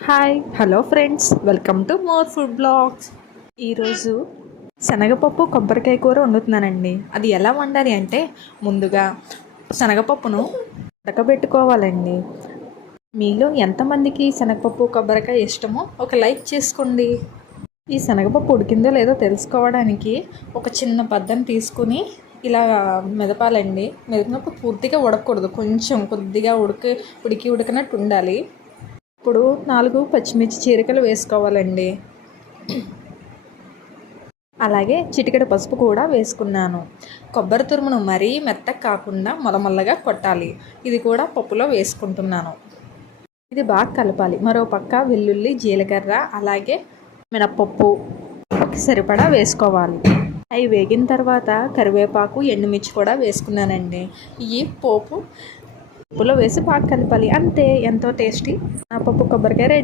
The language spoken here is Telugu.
Hi hello friends, welcome to more food blogs. ఈరోజు శనగపప్పు కొబ్బరికాయ కూర వండుతున్నానండి. అది ఎలా వండాలి అంటే ముందుగా శనగపప్పును ఉడకబెట్టుకోవాలండి. మీలో ఎంతమందికి శనగపప్పు కొబ్బరికాయ ఇష్టమో ఒక లైక్ చేసుకోండి. ఈ శనగపప్పు ఉడికిందో లేదో తెలుసుకోవడానికి ఒక చిన్న బద్దం తీసుకుని ఇలా మెదపాలండి. మెదిపినప్పుడు పూర్తిగా ఉడకకూడదు, కొంచెం కొద్దిగా ఉడికినట్టు ఉండాలి. ఇప్పుడు 4 పచ్చిమిర్చి చీరికలు వేసుకోవాలండి. అలాగే చిటికెడు పసుపు కూడా వేసుకున్నాను. కొబ్బరి తురుమును మరీ మెత్తగా కాకుండా మొలమొల్లగా కొట్టాలి. ఇది కూడా పప్పులో వేసుకుంటున్నాను. ఇది బాగా కలపాలి. మరో పక్క వెల్లుల్లి, జీలకర్ర, అలాగే మినప్పప్పు సరిపడా వేసుకోవాలి. అవి వేగిన తర్వాత కరివేపాకు, ఎండుమిర్చి కూడా వేసుకున్నానండి. ఈ పప్పులో వేసి బాగా కలపాలి. అంతే, ఎంతో టేస్టీ పప్పు కొబ్బరికాయ రెడీ.